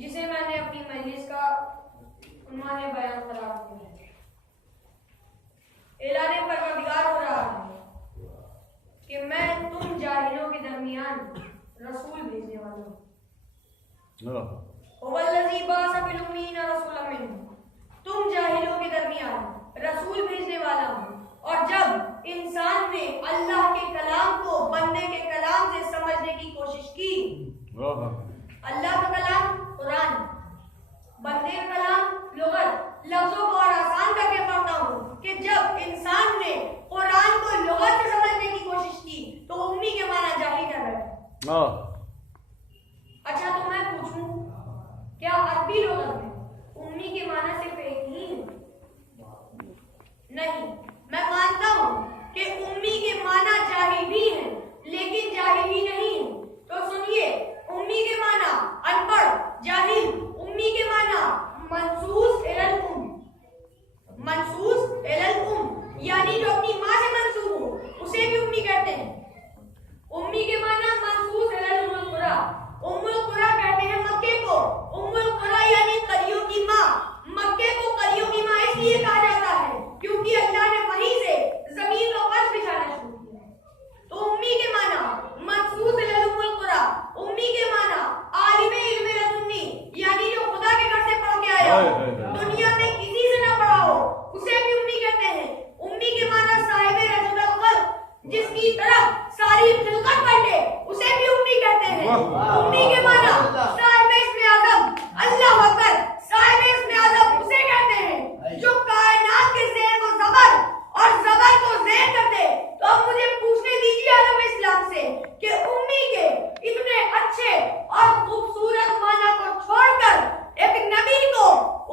जिसे मैंने अपनी मजलिस का उन्होंने बयान करार दिया है। ऐलान परवरदिगार हो रहा है कि मैं तुम जाहिलों के दरमियान रसूल भेजने वाला हूँ। तुम जाहिलों के दरमियान रसूल भेजने वाला हूँ। और जब इंसान ने अल्लाह के कलाम को बंदे के कलाम से समझने की कोशिश की, अल्लाह का कलाम कुरान, बंदे का कलाम लुगत, लफ्जों को और आसान करके पढ़ता हूँ कि जब इंसान ने कुरान को लुगत से समझने की कोशिश की तो उम्मी के माना जाहिल कर बैठा। अच्छा, तो मैं पूछूं, क्या अरबी लुगत में उम्मी के माना सिर्फ एक ही है? नहीं, मैं मानता हूँ कि उम्मी के माना जाहिल भी है, लेकिन जाहिल ही नहीं है। तो सुनिए, उम्मी के माना अनपढ़, जाहिल। उम्मी के माना मनसूस इलल उम, मनसूस इलल उम, यानी जो अपनी माँ से मंसूब हो उसे भी उम्मी कहते हैं। उम्मी के माना मनसूस इलल उम्मुल कुरा, उम्मुल कुरा कहते हैं मक्के को। उम्मुल कुरा यानी कलियों की माँ। मक्के को कलियों की माँ इसलिए कहा जाता है क्योंकि अल्लाह ने वहीं से जमीन का फर्श बिछाना शुरू किया। तो उम्मी के माना मनसूस इलल उम्मुल कुरा, उम्मी के माना आलिमे इल्मे लदुन्नी, यानी जो खुदा के घर से पढ़ के आया हो, दुनिया में किसी से ना पढ़ा हो, उसे भी उम्मी कहते हैं। उम्मी के माना साहिबे रजूलुल खल्क, जिसकी तरफ सारी खिलकत बैठे, उसे भी उम्मी कहते हैं। उम्मी के माना साहिबे इस्मे आज़म, अल्लाह अकबर, साहिबे इस्मे आज़म उसे कहते हैं जो कायनात के ज़ेर को ज़बर और ज़बर को ज़ेर कर दे। तो अब मुझे पूछने दीजिए आलम इस्लाम से कि उम्मी के इतने अच्छे और खूबसूरत माना को छोड़कर एक नबी को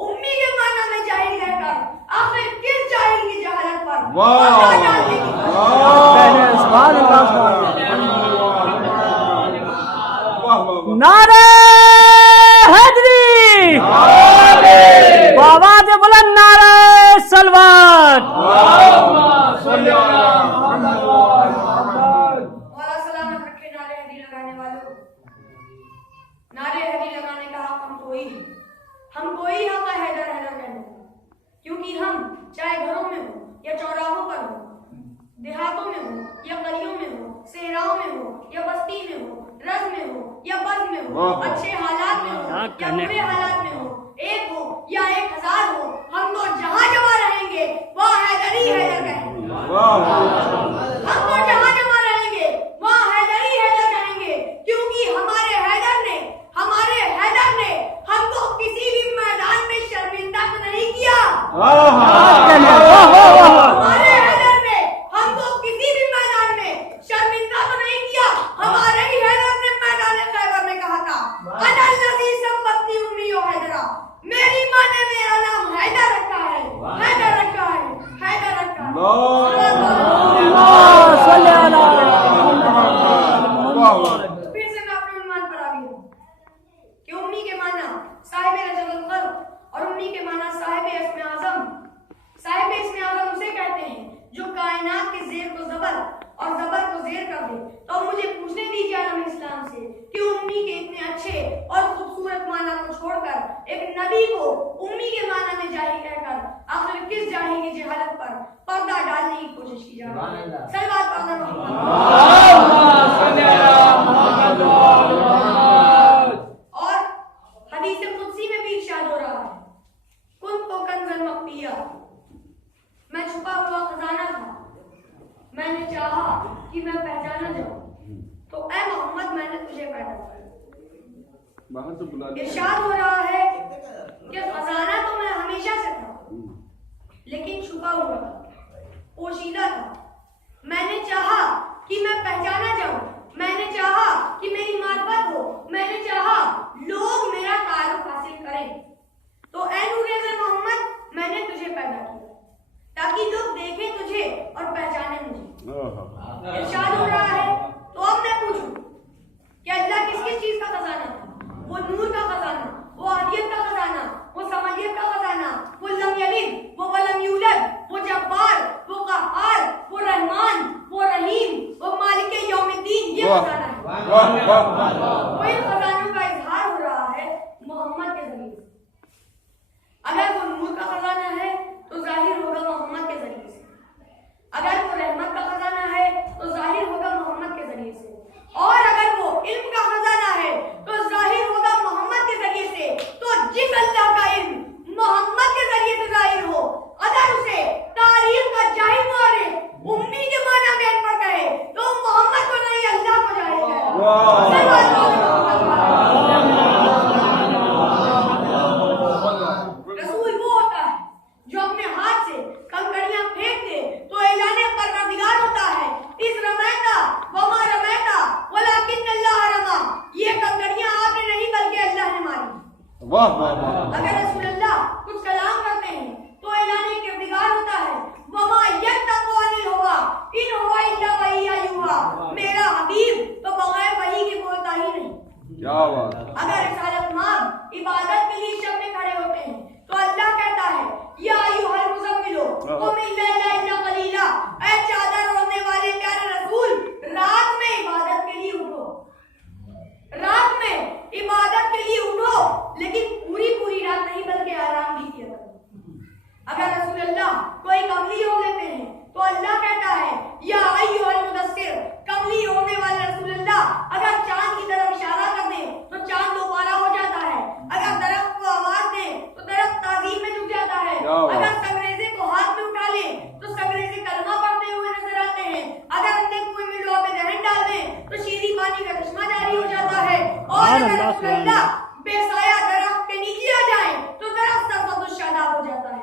उम्मी के माना में जाहिल कहकर आखिर किस जाहिल की जहालत पर नारे हैदरी, आवाज़ बुलंद नारे सलवात। नारे हदी लगाने का हक हमको ही हक है हैदर हैदर कहने का, क्योंकि हम चाहे घरों में हो या चौराहों पर हो, देहातों में हो या गलियों में हो, सेहराओं में हो या बस्ती में हो, रज में हो या बद में हो, अच्छे हालात में हो या बुरे हालात में हो, एक हो या 1000 हो, हम तो जहाँ जहाँ रहेंगे वहाँ हैदरी हैदर कहेंगे। हम तो जहाँ जहाँ रहेंगे वहाँ हैदरी हैदर कहेंगे, क्योंकि हमारे हैदर ने हमको किसी भी उम्मी के माना साहिब इस्म आज़म। साहिब इस्म आज़म उसे कहते हैं जो कायनात के ज़ेर को ज़बर और ज़बर को ज़ेर कर दे। तो मुझे पूछने दीजिए आलम इस्लाम से कि उम्मी के इतने अच्छे और खूबसूरत माना को छोड़कर एक नबी को उम्मी के माना में जाहिल कहकर आखिर किस जाहिल की जहालत पर पर्दा डालने की कोशिश की जा रही है। सल्लल्लाहु अलैहि वसल्लम। और हदीस कुदसी में भी इरशाद हो रहा है, कुन्तु कंज़न मख़फ़िया, मैं छुपा हुआ खजाना था, मैंने चाहा कि मैं पहचाना जाऊं, तो ऐ मोहम्मद मैंने तुझे पैदा किया। इरशाद हो रहा है कि खजाना तो मैं हमेशा से था, लेकिन छुपा हुआ था, पोशीदा था। मैंने चाहा कि मैं पहचाना जाऊं, मैंने चाहा कि मेरी मार्फत हो, मैंने चाहा लोग मेरा तारुफ हासिल करें। तो ऐ नूर मोहम्मद मैंने तुझे पैदा किया ताकि लोग देखें तुझे और पहचाने मुझे। इरशाद हो रहा है, तो अब मैं पूछूं कि अल्लाह किस चीज का खजाना था? वो नूर का खजाना, वो आदियत का खजाना, वो समझियत का खजाना, वो लम यलिद, वो वलम यूलद, वो जब्बार, वो कहार, वो रहमान, वो रहीम, वो मालिक यौमिद्दीन, ये खजाना है। वो इन खजानों का इजहार हो रहा है मोहम्मद के जरिए से। अगर वो नूर का खजाना है तो जाहिर होगा मोहम्मद के जरिए से, अगर वो रहमत का खजाना है तो जाहिर होगा मोहम्मद के जरिए से, और अगर वो इल्म का खजाना है तो जाहिर होगा मोहम्मद के जरिए से। तो जिस अल्लाह का इल्म मोहम्मद के जरिए से जाहिर हो, अगर उसे तारीख का जाहिल मारे उम्मी के माना में अनपढ़ कहे तो मोहम्मद को नहीं अल्लाह को जाहिल कहे। रसूल वो होता है जो अपने हाथ से कंकड़ियां फेंक दे तो ऐलाने परवरदिगार होता है, इस रमैता वमा रमैता वलाकिन अल्लाह रमा, ये कंकड़ियां आपने नहीं बल्कि अल्लाह ने मारी। वाह वाह वाह। अगर रसूलुल्लाह कुछ कलाम करते हैं तो ऐलाने किरदिगार होता है, वमा यंतक़ु अनिल हवा इन हुवा इल्ला वही युहा, मेरा हबीब तो बगैर वही के बोलता ही नहीं। क्या बात। अगर रिसालत मांग इबादत के लिए शब में खड़े होते हैं तो अल्लाह कहता है, या अय्युहल मुज़म्मिलो कुम इल्ला कलीला, ऐ चादर ओढ़ने वाले प्यारे रसूल रात में इबादत के लिए उठो, रात में इबादत के लिए उठो, लेकिन पूरी रात नहीं बल्कि आराम भी किया करो। अगर रसूलुल्लाह कोई कमली ओढ़ लेते हैं तो अल्लाह कहता है, या अय्युहल मुदस्सिर, कमली ओढ़ने वाले रसूलुल्लाह अगर चांद की तरफ इशारा कर दें तो चांद दोबारा हो जाता है, अगर दरख्त को आवाज दें तो दरख्त ताज़ीम में झुक जाता है, अगर संगरेज़े को हाथ में उठा लें तो संगरेज़े कलमा पढ़ते हुए नजर आते हैं, अगर अंधे कुएं में लोहे दहन डाल दें तो शीरी पानी का चश्मा जारी हो जाता है, और अगर रसूलुल्लाह बेसाया दरख्त के नीचे आ जाए तो दरख्त सरसब्ज़ हो जाता है।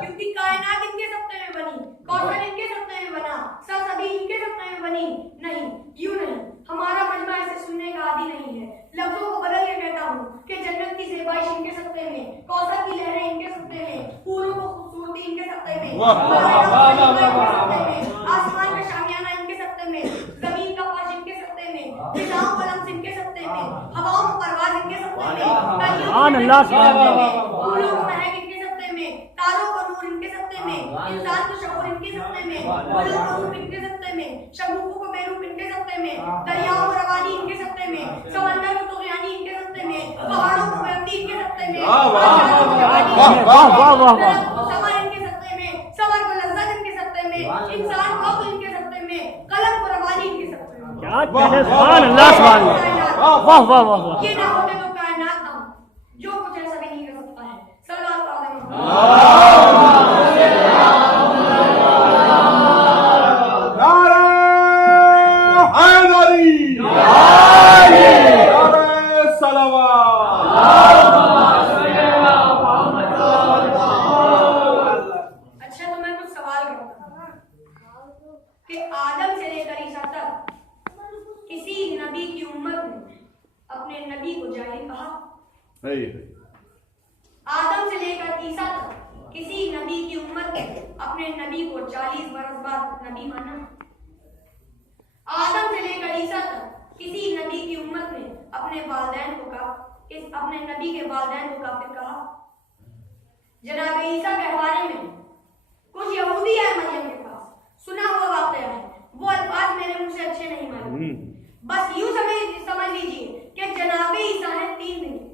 क्योंकि कायनात इनके सत्ते में बनी, कौशल इनके सत्ते में बना, सरसदी इनके सत्ते में बनी नहीं, यूं नहीं। हमारा मजमा ऐसे सुनने का आदि नहीं है। लफ्जों को बदल के कहता हूँ कि जन्नत की ज़ेबाइश इनके सत्ते में, कौशल की लहरें इनके सत्ते में, पूरों को खूबसूरती इनके सत्ते में, आसमान का शामियाना इनके सत्ते में, जमीन का फर्श इनके सत्ते में, फिजाओं का लम्स इनके सत्ते में, हवाओं में परवाज इनके सत्ते में, फूलों को महक इनके सत्ते में, तारों को नूर इनके सत्ते में, इंसान को शऊर इनके सत्ते में, गुलों को रूप इनके सत्ते में, शगुफों को बेरूप इनके सत्ते में, दरियाओं को रवानी इनके सत्ते में, समंदर को तुग़यानी इनके सत्ते में, पहाड़ों को बुलंदी इनके सत्ते में, समर इनके सत्ते में, सबर को लज्जत इनके सत्ते में, इंसान को अक्ल इनके सत्ते में, कलम को रवानी इनके सत्ते में। क्या कहते सुभान अल्लाह सुभान अल्लाह। वाह वाह वाह वाह। ये ना होते तो कायनात ना हो, जो कुछ ऐसा भी नहीं कर सकता है। सल्लल्लाहु अलैहि वसल्लम। नारे हैदरी, नारे सलावत। अच्छा, तो मैं कुछ सवाल करता हूँ कि आदम से लेकर ईसा तक किसी नबी की उम्मत ने अपने नबी को जाहिल कहा? नहीं। आदम से लेकर ईसा तक किसी नबी की उम्मत ने अपने नबी को 40 बरस बाद नबी माना? आदम से लेकर ईसा तक किसी अपने वालिदैन को कहा, अपने नबी के वालिदैन को काफिर कहा। जनाब ईसा के हवाले में कुछ यहूदी आए मरियम के पास, सुना हुआ वाकया है, वो अल्फाज मेरे मुंह से अच्छे नहीं मालूम, बस यूं समझ लीजिए कि जनाब ईसा है 3 दिन के।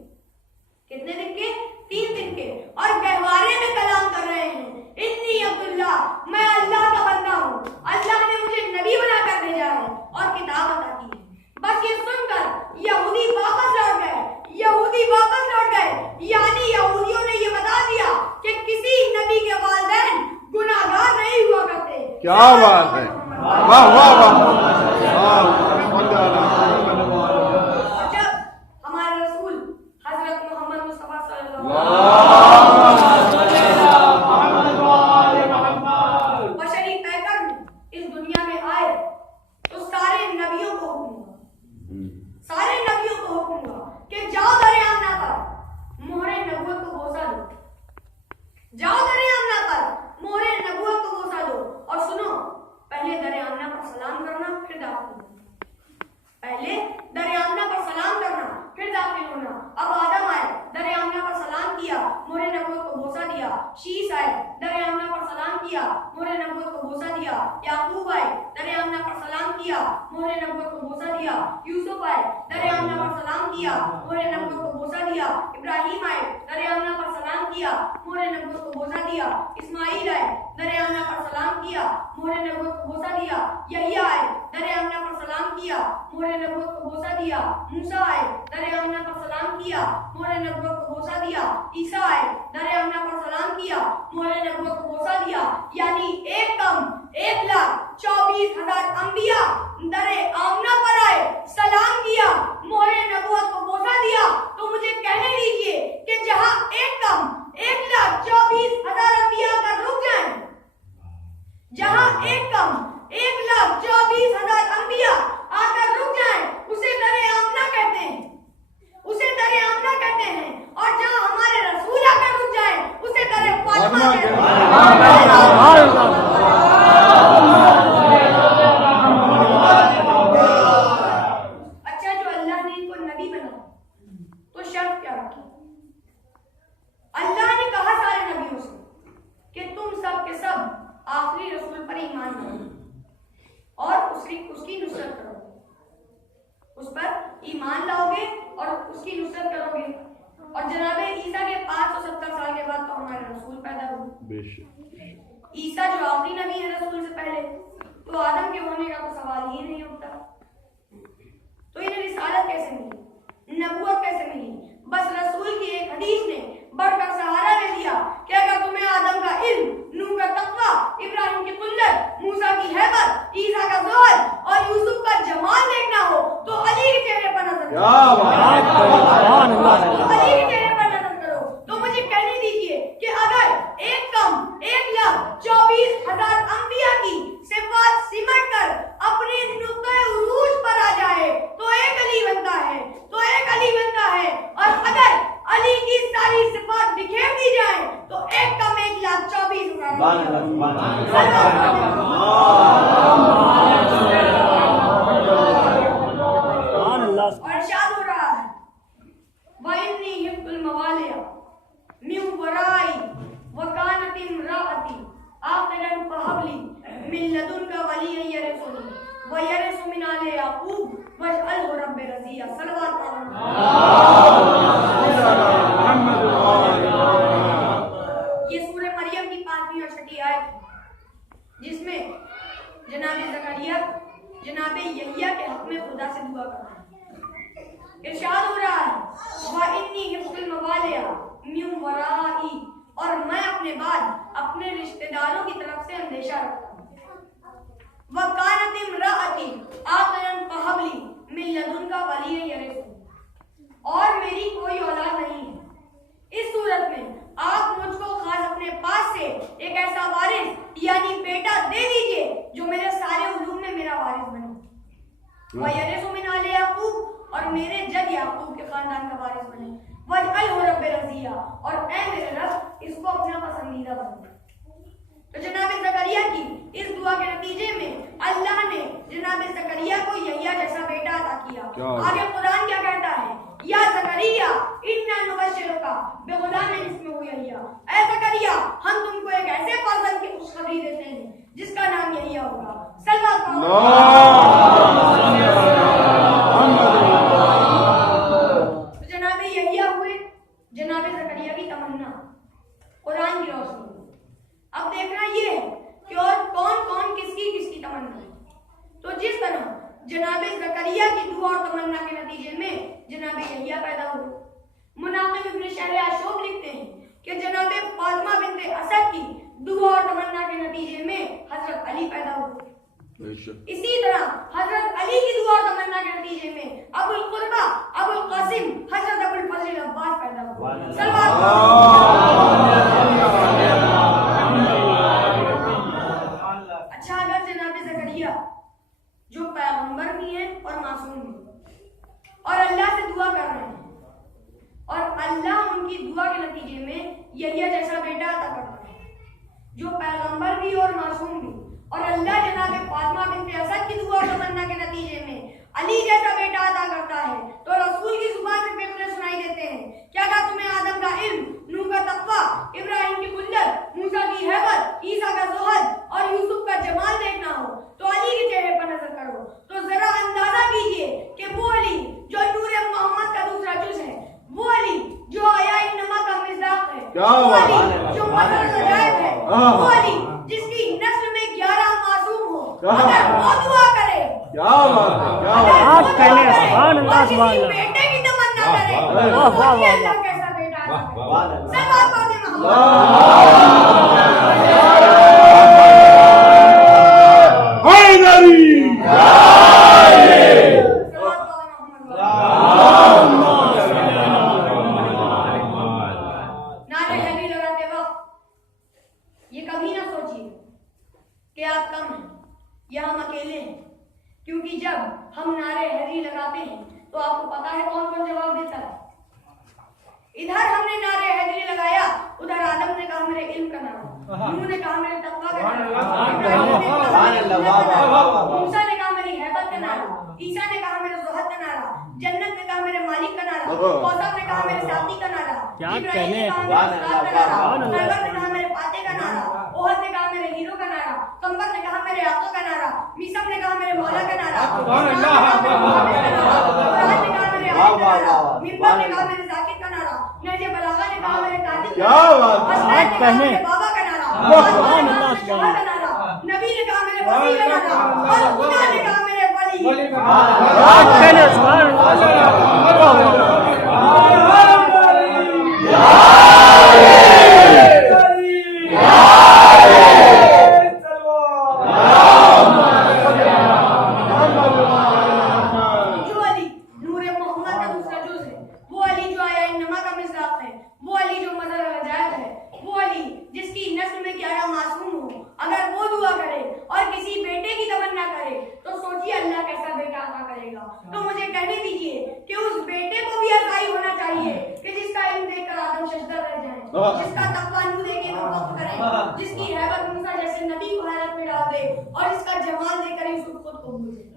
कितने दिन के? 3 दिन के, और गहवारे में कलाम कर रहे हैं, इन्नी अब्दुल्ला, मैं अल्लाह का बंदा हूँ, अल्लाह ने मुझे नबी बनाकर भेजा है और किताब अता की है। बस ये सुनकर यहूदी वापस लौट गए, यानी यहूदियों ने ये बता दिया कि किसी नबी के वालिदैन गुनाहगार नहीं हुआ करते। क्या बात है, वाह वाह वाह। और जब हमारे रसूल हजरत मोहम्मद मुस्तफा सल्लल्लाहु बशरी पैकर में इस दुनिया में आए तो सारे नबियों को हुक्म हुआ कि जाओ दरियामना पर मोहरे नबूवत को बोसा दो, जाओ दरियामना पर मोहरे नबूवत को बोसा दो। और सुनो, पहले दरियामना पर सलाम करना फिर दाखिल होना, पहले दरियामना पर सलाम करना फिर दाखिल होना। अब आदम आए, दरियामना पर सलाम किया, मोहरे नबूवत को बोसा दिया। शीश आए, दरियामना पर सलाम किया, मोहरे नबूवत को बोसा दिया। याकूब आए, दरियामना पर सलाम किया, मोहरे नबूवत को बोसा दिया। यूसुफ आए, दरियामना पर सलाम किया, मोहरे नबूवत को बोसा दिया। इब्राहिम आए, दरियामना पर सलाम किया, मोहरे नबूवत को बोसा दिया। इस्माइल आए, दरियामना पर सलाम किया, मोहरे नबूवत को बोसा दिया। यहिया आए, दरियामना पर सलाम किया, मोहरे नबूवत को बोसा दिया। मूसा आए, दरियामना पर सलाम किया, मोहरे नबूवत को बोसा दिया। ईसा आए, दरियामना पर सलाम किया, मोहरे नबूवत को बोसा दिया। यानी एक कम 1,24,000 अंबिया दरे आमना पर आए, सलाम किया, मोहरे नबूवत को बोसा दिया। तो मुझे कहने दीजिए कि जहां एक कम 1,24,000 अंबिया का रुक जाए, जहां एक कम 1,24,000 अंबिया आकर रुक जाए, उसे दरे आमना कहते हैं, उसे दरे आमना कहते हैं। और जहां हमारे रसूल आकर रुक जाए, उसे दरे फातिमा कहते हैं। अच्छा, जो अल्लाह ने इनको नबी बनाया तो शर्त क्या रखी? अल्लाह ने कहा सारे नबियों से कि तुम सब के सब आखिरी रसूल पर ईमान लाओ और उसकी नुसरत करोगे, उस पर ईमान लाओगे और उसकी नुसरत करोगे। और जनाबे ईसा के 570 साल के बाद तो हमारे रसूल पैदा हुए। ईसा जो आखिरी नबी है रसूल से पहले, तो आदम के होने का तो सवाल ही नहीं उठता। तो इन्हें रिसालत कैसे मिली, नबूवत कैसे मिली? बस रसूल की एक हदीस ने बढ़कर सहारा दे दिया कि अगर तुम्हें आदम का इल्म, नूह का तक़वा, इब्राहिम की कुल्लत, मूसा की हैबत, ईसा का ज़ुहद और यूसुफ का जमाल देखना हो तो अली के चेहरे पर नजर करो, अली के चेहरे पर नजर करो। तो मुझे कहने दीजिए कि अगर एक कम 1,24,000 अंबिया की सिफात सिमट कर अपने नुक्ते उरूज पर आ जाए तो एक अली बनता है, तो एक अली बनता है। और अगर अली की सारी सिफात बिखेर दी जाए तो एक कम 1,24,000। और इरशाद हो रहा है, वइन्नी हिब्बुल मवालिया मिन वराई वकानत इम्राअती आखिरन फहबली मिन लदुनका वलिय्यन यरिसुनी व यरिसु मिन आले याकूब वजअलहु रब्बि रज़िया। सल्लल्लाहु अलैहि वसल्लम। ये सूरह मरियम की 5वीं और 6ठी आयत, जिसमें जनाबे ज़करिया जनाबे यहिया के हक में खुदा से दुआ करते हैं। इरशाद हो रहा है, व इन्नी हिब्बुल मवालिया मिन वराई, और मैं अपने बाद अपने रिश्तेदारों की तरफ से अंदेशा रखता हूँ। वकानत इम्राअती आखिरन फहबली मिन लदुनका वलिय्यन यरिसुनी, और मेरी कोई औलाद नहीं है। इस सूरत में आप मुझको खास अपने पास से एक ऐसा वारिस यानी बेटा दे दीजिए जो मेरे सारे उलूम में मेरा वारिस बने। व यरिसु मिन आले याकूब, और मेरे जद याकूब के खानदान का वारिस बने। वजअलहु रब्बि रज़िया, और ऐ मेरे रब इसको अपना पसंदीदा बना। तो जनाबे ज़करिया की इस दुआ के नतीजे में अल्लाह ने जनाबे ज़करिया को यहिया जैसा बेटा अता किया। क्या? आगे कुरान क्या कहता है, या ज़करिया इन्ना नुबश्शिरुका बिग़ुलामिन इस्मुहु यहया, ऐ ज़करिया हम तुमको एक ऐसे फर्जंद की खुशखबरी देते हैं जिसका नाम यहया होगा। सल्लल्लाहु अलैहि वसल्लम। तो जनाब यहया हुए जनाब ज़करिया की तमन्ना कुरान की रोशनी। अब देखना ये है कि और कौन कौन किसकी किसकी तमन्ना है। तो जिस तरह जनाब ज़करिया की दुआ और तमन्ना के नतीजे में जनाब यहया पैदा हुए, मुनाक़िब इब्न शहर अशूब लिखते हैं कि जनाब फातिमा बिन्त असद की दुआ और तमन्ना के नतीजे में हजरत अली पैदा हुए। इसी तरह हजरत अली की दुआ और तमन्ना के नतीजे में अबुल कुर्बा अबुल कासिम हजरत अबुल फजल अब्बास पैदा हुए। अच्छा, अगर जनाब ज़करिया जो पैगंबर भी हैं और मासूम भी और अल्लाह से दुआ कर रहे हैं और अल्लाह उनकी दुआ के नतीजे में यहया जैसा बेटा अता करता है, जो पैगंबर भी और मासूम भी, और अल्लाह जनाब फातिमा बिन्त असद की दुआ और तमन्ना के नतीजे में अली जैसा बेटा अता करता है, तो रसूल की जुबान से फिक्र सुनाई देते हैं, क्या कहा तुम्हें आदम का इल्म, नूह का तक़वा, इब्राहिम की कुल्लत, मूसा की हैबत, ईसा का ज़ुहद और यूसुफ का जमाल देखना हो तो अली के चेहरे पर नजर करो। तो जरा अंदाजा कीजिए कि वो अली जो नूर मोहम्मद का दूसरा जुज़ है, वो अली जो आया इन्नमा का मिज़दाक़ है, वो अली जो मदर अजायब है, वो अली जिसकी नस्ल में 11 मासूम हो, अगर वो दुआ करे, क्या बात है, क्या बात है। आप कहने सुभान अल्लाह सुभान अल्लाह। बेटे की तमन्ना करे, वाह वाह वाह अल्लाह कैसा बेटा अता करे। सल्लल्लाहु अलैहि वसल्लम। नारे हैदरी लगाते वक्त ये कभी ना सोचिए कि आप कम हैं या हम अकेले हैं, क्योंकि जब हम नारे हैदरी लगाते हैं तो आपको पता है कौन कौन जवाब देता है। इधर हमने नारे हैदरी लगाया, उधर आदम ने कहा मेरे इल्म का नारा, नूह ने कहा मेरे तक़वा का नारा, मूसा ने कहा मेरी हैबत का नारा, ईसा ने कहा मेरे ज़ुहद का नारा, जन्नत ने कहा मेरे मालिक का नारा, कौसर ने कहा मेरे साथी का नारा, इब्राहिम ने कहा मेरे उस्ताद का नारा, खैबर ने कहा मेरे फाते का नारा, ओहद ने कहा मेरे हीरो का नारा, कंबर ने कहा मेरे आका का नारा, मीसम ने कहा मेरे मौला का नारा, कुरान ने कहा मेरे अली का नारा, मिंबर ने कहा मेरे जाकिर का नारा, नहजे बलागा ने कहा मेरे कातिल का नारा, असनाद ने कहा मेरे बाबा का नारा, सुभान अल्लाह सुभान अल्लाह, नबी ने कहा मेरे वसी का नारा, और खुदा ने कहा मेरे वली का नारा। आप कहने सुभान अल्लाह। तो मुझे कहने दीजिए कि उस बेटे को भी ऐसा ही होना चाहिए कि जिसका इल्म देखकर आदम सजदा कर जाए, जिसका तक़वा नूह देके वो वक्त करे, जिसकी हैबत मूसा जैसे नबी को हैरत में डाल दे और इसका जमाल देकर यूसुफ खुद को भूल जाए।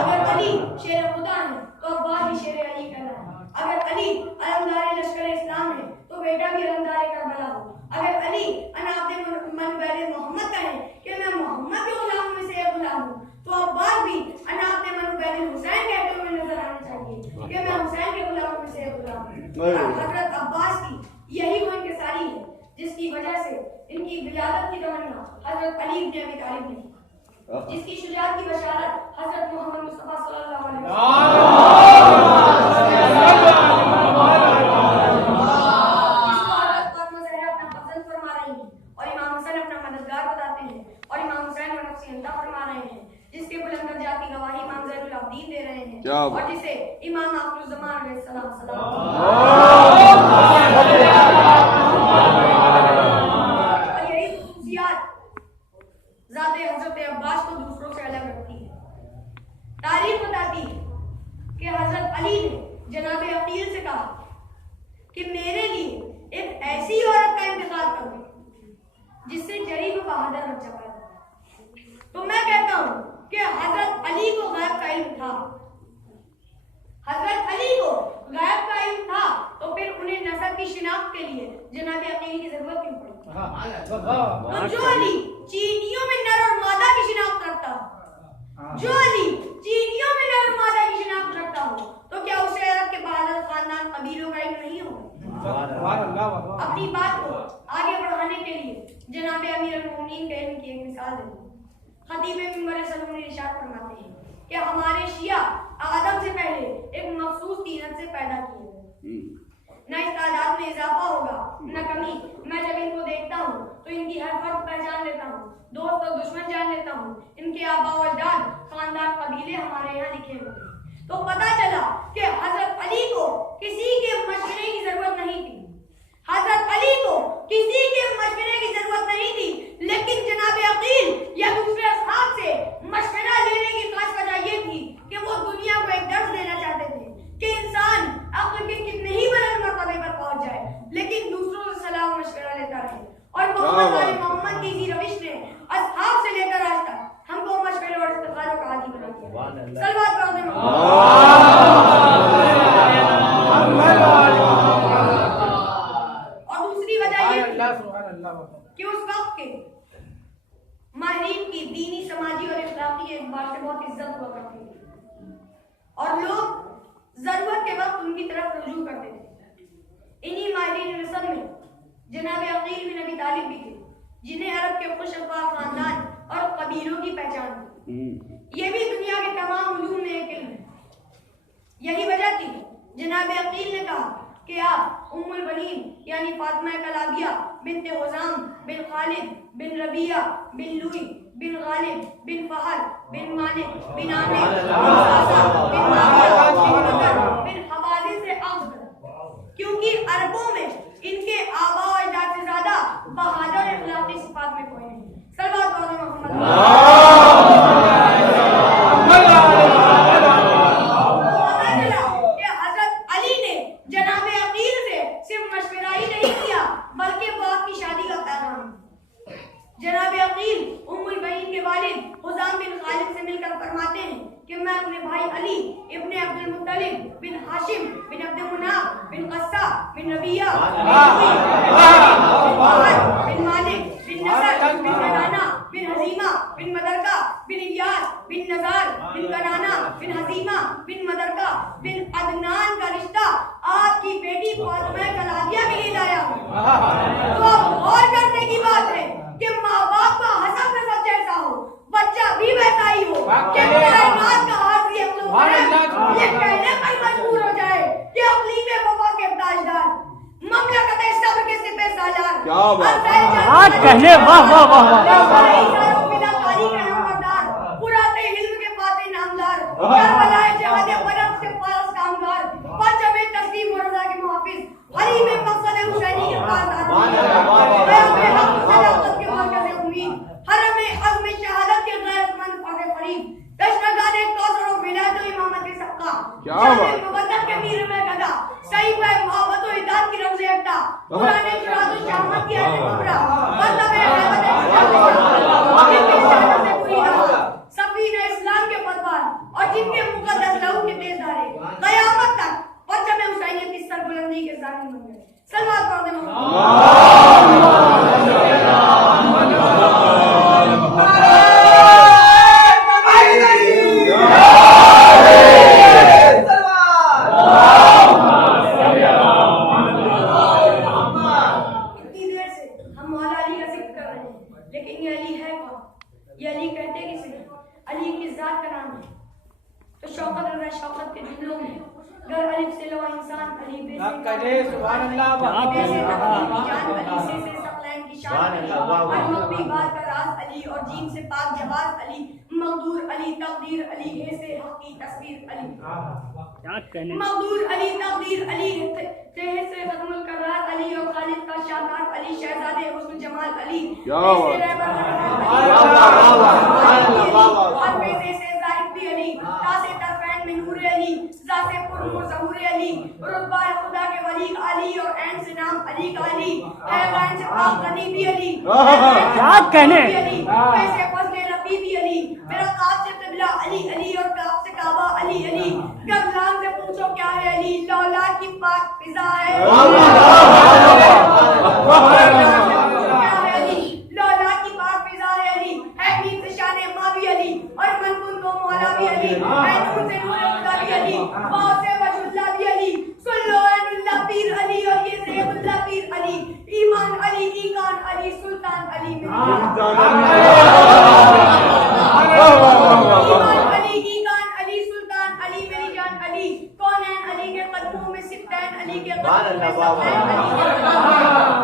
अगर अली शेर खुदा है तो अब्बास भी शेर अली कहना है। अगर अली अलमदारे लश्कर इस्लाम है तो बेटा भी अलमदारे करबला हो। अगर अली अनाब्दे मन बैले मोहम्मद कहे कि मैं मोहम्मद के गुलाम में से एक गुलाम हूँ, तो अब्बास भी अनाब्दे मन बैले हुसैन कहते हुए नजर आना चाहिए कि मैं हुसैन के गुलाम में से एक गुलाम हूँ। हजरत अब्बास की यही वो इंकिसारी है जिसकी वजह से इनकी विलादत की तमन्ना हजरत अली इब्न अबी तालिब ने, जिसकी शुजाअत की बशारत हजरत मोहम्मद मुस्तफा सल्लल्लाहु अलैहि वसल्लम और जिसे इमाम आखिरुज़्ज़मान अलैहिस्सलाम और यही खुसूसियात ज़ाते हज़रत अब्बास को दूसरों से अलग रखती है। तारीख बताती है कि हज़रत अली ने जनाब अकील से कहा कि मेरे लिए एक ऐसी औरत का इंतखाब करो जिससे जरीब बहादुर बच्चा पैदा हो। तो मैं कहता हूँ कि हज़रत अली को गैब का इल्म था, शिनाख्त के लिए जनाब अकील की जरूरत क्यों पड़ी? तो जो अली चीनियों में नर और मादा की शिनाख्त रखता हो, जो अली चीनियों में नर और मादा की शिनाख्त रखता हो, तो क्या उसे अरब के बहादुर खानदान कबीलों का इल्म नहीं होगा? अपनी बात को आगे बढ़ाने के लिए जनाब अमीर अल-मोमिनीन के इल्म की एक मिसाल दें। खतीब मिंबर सलूनी इरशाद फरमाते हैं कि हमारे शिया आदम से पहले एक मखसूस तीनत से पैदा किए गए, न इस तादाद में इजाफा होगा न कमी। मैं जब इनको देखता हूँ तो इनकी हर फर्क पहचान लेता हूँ, दोस्त और दुश्मन जान लेता हूँ, इनके आबा और अजदाद खानदान कबीले हमारे यहाँ लिखे हुए हैं। तो पता चला कि हजरत अली को किसी के मशवरे की जरूरत नहीं थी, हजरत अली को किसी के मशवरे की जरूरत नहीं थी, लेकिन जनाब अकील या दूसरे असहाब से मशवरा लेने की खास वजह यह थी कि वो दुनिया को एक दर्स देना चाहते थे कि इंसान अक्ल के कितने ही बुलंद मर्तबे पर पहुंच जाए, लेकिन दूसरों से सलाह मशवरा लेता रहे। और मोहम्मद की इसी रविश ने असहाब से लेकर आज तक हमको मशवरे और इस्तिखारों का आदी बना दिया। सलवात पढ़ते और दूसरी वजह ये कि उस वक्त के माहिरीन की दीनी, समाजी और इखलाकी एतबार से बहुत इज्जत हुआ करती थी और लोग जरूरत के वक्त उनकी तरफ रुजू करते थे। इन्हीं माहिरीन नस्ल में जनाब अकील बिन अबी तालिब भी थे, जिन्हें अरब के खुशअख्बार खानदान और कबीलों की पहचान थी। ये भी दुनिया के तमाम उलूम में एक इल्म है। यही वजह थी जनाब अकील ने कहा कि आप उम्मुल बनीन यानी फातिमा कलाबिया बिन्ते हुज़ाम बिन खालिद बिन रबिया बिन लुई बिन गालिब बिन फहर बिन मालिक बिन आमिर बिन सासा बिन माविया बिन नदर बिन हवाज़िन से अफ़ज़ल, क्योंकि अरबों में इनके आबा और अजदाद से ज्यादा बहादुर और इखलाकी सिफात में कोई नहीं। सल्लल्लाहु अलैहि मोहम्मद जनाब अकील उम्मुल बनीन के वालिद हुज़ाम बिन खालिद से मिलकर फरमाते हैं कि मैं अपने भाई अली इब्ने अब्दुल मुत्तलिब बिन हाशिम बिन अब्द मुनाफ बिन क़स्सा बिन रबिया बिन मालिक बिन नसर बिन कनाना बिन हज़ीमा बिन मदरका बिन इलियास बिन नज़ार बिन कनाना बिन हज़ीमा बिन मदरका बिन अदनान का रिश्ता आपकी बेटी फातिमा कलाबिया के लिए लाया हूं। तो अब गौर करने की बात है कि माँ बाप का हसब नसब जैसा हो, बच्चा भी वैसा ही हो, कि कायनात का हाज़ी ये कहने पर मजबूर हो जाए कि अक़लीम वफ़ा के ताजदार, ममलकत सब्र के सिपह सालार, क्या बात आज कहने वाह वाह वाह वाह पुराते हिल्म के फाते नामदार, करबलाए जहादे बरक़ से पारस कामगार, पंचमे तस्लीम और रज़ा के मुहाफ़िज़, हरी में मक़सद हुसैनी के पासदार, हरम अज़्म शहादत के गैरतमंद फर्द फरीब, दशनगाने कौसर और विलायत व इमामत के सबका, जामिल मुक़द्दस के मीर में गदा, सही पे मोहब्बत व इताअत की रमज़ एकता, पुराने जुराद व शहामत की अहल कुबरा, मतलब सफ़ीने इस्लाम के पतवार और जिनके मुक़द्दस लहू के तेज धारे क़यामत तक परचम हुसैनियत की सरबुलंदी के ज़ामिन बन गए। सल्लल्लाहु अलैहि मक़दूर अली, तक़दीर अली, तेहे से ख़त्मुल करार अली और खालिद का शाहकार अली, शहज़ादे हुस्न जमाल अली, से रहबर हरफे से ज़ाहिद भी अली, तासे तरफ़ैन में नूर अली, ज़ाते पुर ज़हूर अली, रुतबा खुदा के वली अली और ऐन से नाम अली का अली, ऐन से पाक गनी भी अली, क्या कहने वैसे फज़ले रफ़ी भी अली, मेरा काब से क़िबला अली अली और काब से काबा अली अली, गज़लान से पूछो क्या है अली, लौला की पाक फ़िज़ा है। अली, नून से नूर खुदा भी अली, वाव से वजुल्ला भी अली, सुल्लो अनुल्ला पीर अली और ये ज़ेबुल्ला पीर अली, ईमान अली, ईकान अली, सुल्तान अली, ईमान अली, ईकान अली, सुल्तान अली, मेरी जान अली, कौनैन अली के कदमों में सिफ्तैन अली के कदमों में सफ़ैन अली के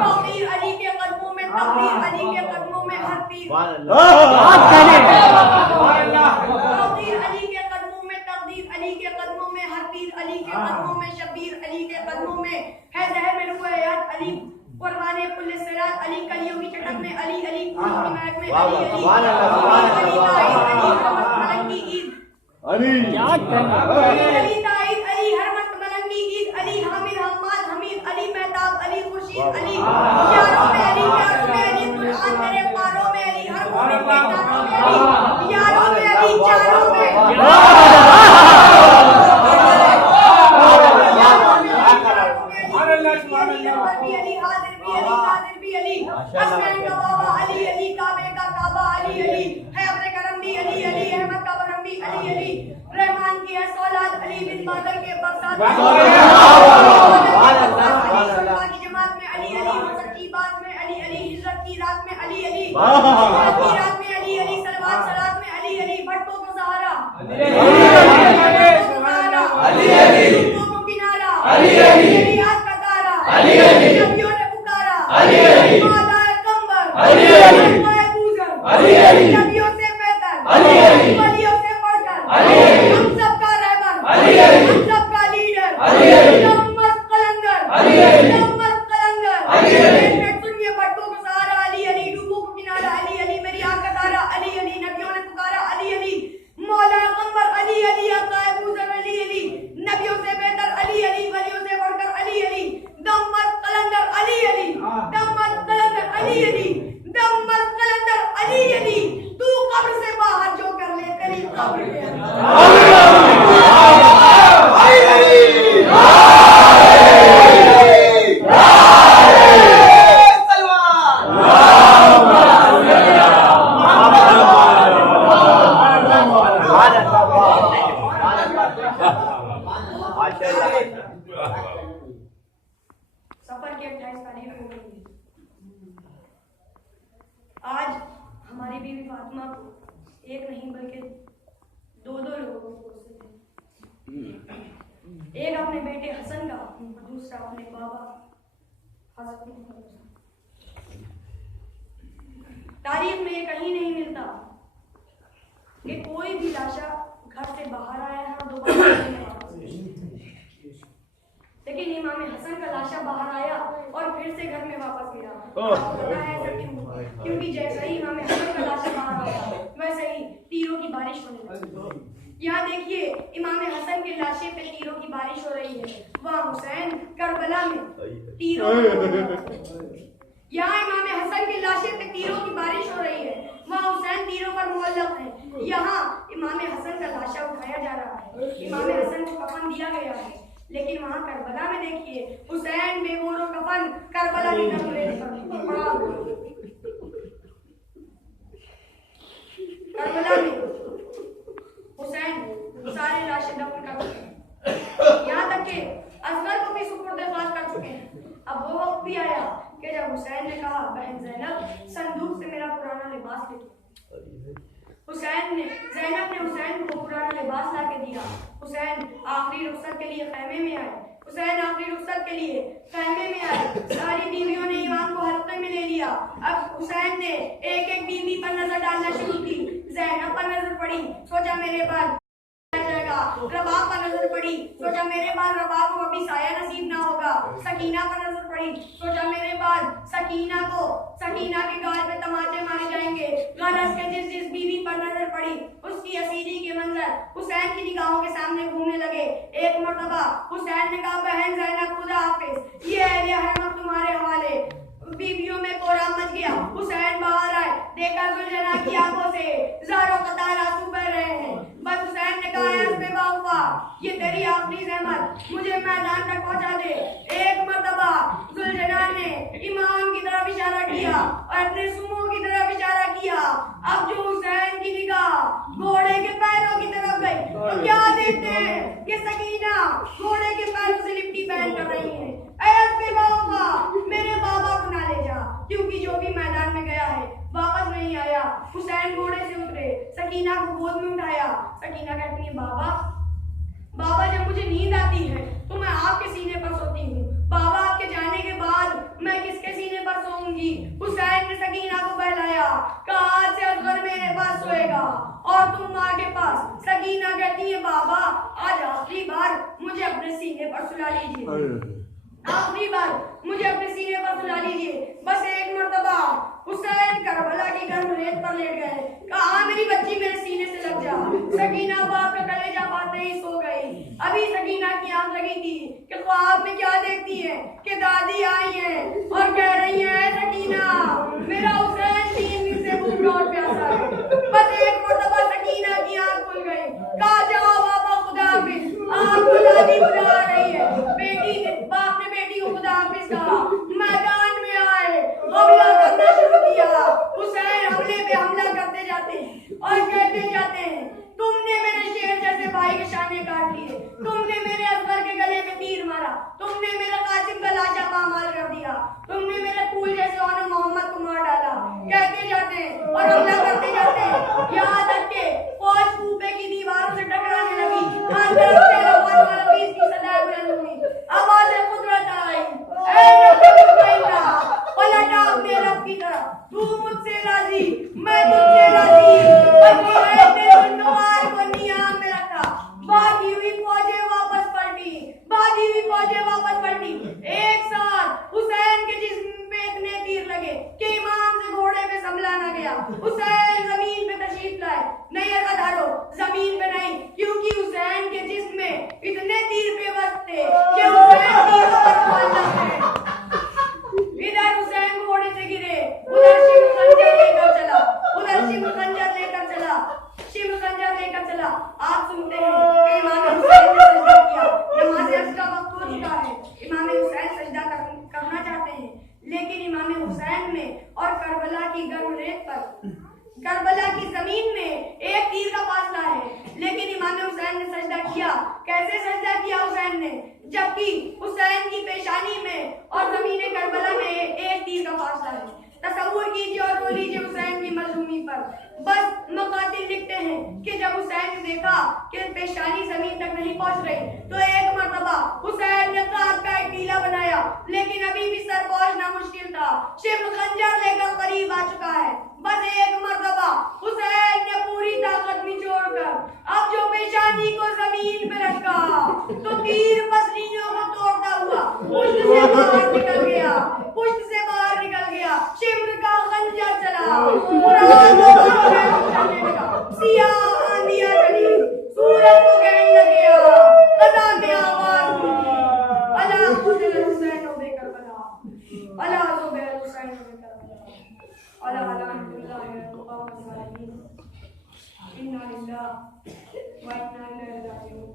तौक़ीर अली के कदमों में तक़दीर अली के कदमों में हर पीर तौक़ीर अली के कदमों में तक़दीर अली के कदमों में हर पीर अली के कदमों में शबीर अली के कदमों में है ज़हर में रूह हयात अली परवाने पुल्ले सिरात अली कलियों की चटक में अली अली फूलों की महक में अली अली की ईद अली अली ताईद अली हर मस्त मलंग की ईद अली हामिद हम्माद हमीद अली मेहताब अली खुर्शीद अली यारों में अली प्यारों में अली कुरान मेरे पारों में अली हर मोमिन के कानों में अली यारों में अली चारों में हसनैन का बाबा अली अली काबे का काबा अली अली है अपने करम भी अली अली अहमद का बरम भी अली अली रहमान की है सौलाद अली बिन बादल के बरसात की जमात में अली अली सच्ची बात में अली अली हिजरत की रात में अली अली हिजरत की रात में अली अली सलवात सलात में अली अली भट्टों को सहारा अली अली को किनारा अली अली याद का तारा अली अली नबियों ने पुकारा अली अली अली अली अली अली नबियों से बेहतर अली अली वलियों से बढ़कर अली अली हम सबका रहबर अली अली हम सबका लीडर अली अली नम्मत कलंदर अली अली नम्मत कलंदर अली अली सुनिए भट्टों को सहारा अली अली डूबों को किनारा अली अली मेरी आंख का तारा अली अली नबियों ने पुकारा अली अली मौला कमर अली अली अकाए बूजर अली अली नबियों से बेहतर अली अली वलियों से बढ़कर अली अली नम्मत कलंदर अली अली नम्मत कलंदर अली अली दम्मल कलंदर अली अली तू कब्र से बाहर जो कर ले तेरी कब्र के सफर की 28 तारीख हो गई। आज हमारी बीवी फातिमा को एक नहीं बल्कि दो लोगों को गुस्से थे। एक अपने बेटे हसन का, दूसरा अपने बाबा हसन का। तारीख में ये कहीं नहीं मिलता कि कोई भी लाशा घर से बाहर आया है और दोबारा लेकिन इमाम हसन का लाशा बाहर आया और फिर से घर में वापस गया। आपको पता है ऐसा क्यों? क्योंकि जैसा ही इमाम हसन का लाशा बाहर आया वैसे ही तीरों की बारिश होने लगी। यहाँ देखिए इमाम हसन के लाशे पे तीरों की बारिश हो रही है। वहाँ हुसैन करबला में तीरों यहाँ इमाम हसन के लाशे पे तीरों की बारिश हो रही है, वहाँ हुसैन तीरों पर मुअल्लक है। यहाँ इमाम हसन का लाशा उठाया जा रहा है, इमाम हसन को कफन दिया गया है। लेकिन वहाँ करबला में देखिए हुसैन बेगोरो कफन करबला की तरफ पड़ा हुआ। करबला में हुसैन सारे लाशें दफन कर चुके हैं, यहाँ तक कि असगर को भी सुपुर्द-ए-खाक कर चुके हैं। अब वो वक्त भी आया कि जब हुसैन ने कहा बहन ज़ैनब संदूक से मेरा पुराना लिबास लेके। ज़ैनब ने हुसैन को पुराना लिबास ला के दिया। हुसैन आखिरी रुखसत के लिए खैमे में आए। सारी बीवियों ने इमाम को हल्के में ले लिया। अब हुसैन ने एक एक बीवी पर नजर डालना शुरू की। ज़ैनब पर नजर पड़ी, सोचा मेरे बाद जाएगा। रबाब पर नजर पड़ी, सोचा मेरे बाद रबाब को अभी साया नसीब ना होगा। सकीना पर नजर पड़ी, सोचा मेरे बाद सकीना के गाल पे तमाचे मारे जाएंगे। गरज के जिस बीवी पर नजर पड़ी उसकी असीरी के मंजर हुसैन की निगाहों के सामने घूमने लगे। एक मर्तबा हुसैन ने कहा बहन ज़ैनब खुदा हाफिज, ये अहले हरम तुम्हारे हवाले। बीवियों में कोहराम मच गया। हुसैन बाहर आए, देखा जुलजना की आंखों से ज़ारों कतार आंसू बह रहे हैं। बस हुसैन ने कहा ये तेरी आखिरी रहमत मुझे मैदान तक पहुंचा दे। एक मर्तबा जुलजना ने इमाम की तरफ इशारा किया और अपने सुमो की तरफ इशारा किया। अब जो हुसैन की निगाह घोड़े के पैरों की तरफ गई तो क्या देखते हैं कि सकीना घोड़े के पैरों से लिपटी पहन कर रही है। ऐसे बाबा मेरे बाबा को ना ले जा, क्योंकि जो भी मैदान में गया है वापस नहीं आया। हुसैन घोड़े से उतरे, सकीना को गोद में उठाया। सकीना कहती है बाबा जब मुझे नींद आती है तो मैं आपके सीने पर सोती हूँ। बाबा आपके जाने के बाद मैं किसके सीने पर सोऊंगी? हुसैन ने सकीना को बहलाया, कहा आज से असगर मेरे पास सोएगा और तुम माँ के पास। सकीना कहती है बाबा आज आखिरी बार मुझे अपने सीने पर सुला लीजिए, आखिरी बार मुझे अपने सीने पर सुला लीजिए। बस एक मर्तबा हुसैन करबला की गर्म रेत पर लेट गए, कहा मेरी बच्ची मेरे सीने से लग जा। सकीना बाप का कलेजा पाते ही सो गई। अभी सकीना की आंख लगी थी कि ख्वाब में क्या देखती है कि दादी आई है और कह रही है सकीना मेरा हुसैन 3 दिन से भूखा और प्यासा है। बस एक मर्तबा सकीना की आंख खुल गई, कहा जाओ बाबा खुदा हाफिज, आपको दादी बुला रही है। बाप ने बेटी को खुदा हाफिज कहा, मैदान में आए, हमला करना शुरू किया। हुसैन हमले पे हमला करते जाते हैं और कहते जाते हैं तुमने मेरे शेर जैसे भाई के शाने काट लिए, तुमने मेरे असगर के गले में तीर मारा, तुमने मेरे कासिम का लाशा पामाल कर दिया, तुमने मेरे फूल जैसे और मोहम्मद को मार डाला। कहते जाते हैं और हमला करते जाते हैं, यहाँ तक के फौज कूपे की दीवारों से टकराने लगी। अंदर से लफ्ज़ की सदाएं बुलंद हुई, आवाज़ कुदरत आई, ऐ पलटा अपने रब की तरफ, तू मुझसे राजी मैं तुझसे राजी। को नियाम में रखा, भागी हुई फौजें वापस पलटी। एक साथ हुसैन के जिस्म पे इतने तीर लगे कि इमाम से घोड़े पे संभला ना गया। हुसैन जमीन पे तशरीफ लाए, नहीं अदारो जमीन पे नहीं, क्योंकि हुसैन के जिस्म में इतने तीर बेबस थे कि हुसैन तीरों पर खोल जाते। इधर हुसैन घोड़े से गिरे, उधर शिव खंजर लेकर चला, आप सुनते हैं कि इमाम हुसैन ने सजदा किया। नमाज अज़ का वक्त हो चुका है, इमाम हुसैन सजदा करना चाहते हैं, लेकिन इमाम हुसैन में और करबला की गर्म रेत पर, करबला की जमीन में एक तीर का फासला है, लेकिन इमाम हुसैन ने सजदा किया। कैसे सजदा किया हुसैन ने? जबकि हुसैन की पेशानी में और जमीन करबला में एक तीर का फासला है। तसव्वुर कीजिए और रो लीजिए हुसैन की मजलूमी पर। बस मकातिल लिखते हैं कि जब हुसैन ने देखा कि पेशानी जमीन तक नहीं पहुंच रही, तो एक मर्तबा हुसैन ने काट का एक टीला बनाया, लेकिन अभी भी सर पहुंचना मुश्किल था। शिव खंजर लेकर करीब आ चुका है। बस एक मर्तबा हुसैन ने पूरी ताकत निचोड़कर अब जो पेशानी को जमीन पे रखा, तो तीर पसलियों को तोड़ता हुआ पुष्ट से बाहर निकल गया। शिम्र का खंजर चला, सियाह आंधियां चली, सूरज को कहने लगे खज़ा में आवाज हुई, अला हुसैन होबे करबला, अला हुसैन होबे करबला, अला अलहम्दुलिल्लाह रब्बिल आलमीन, इन्ना लिल्लाहि व इन्ना इलैहि राजिऊन।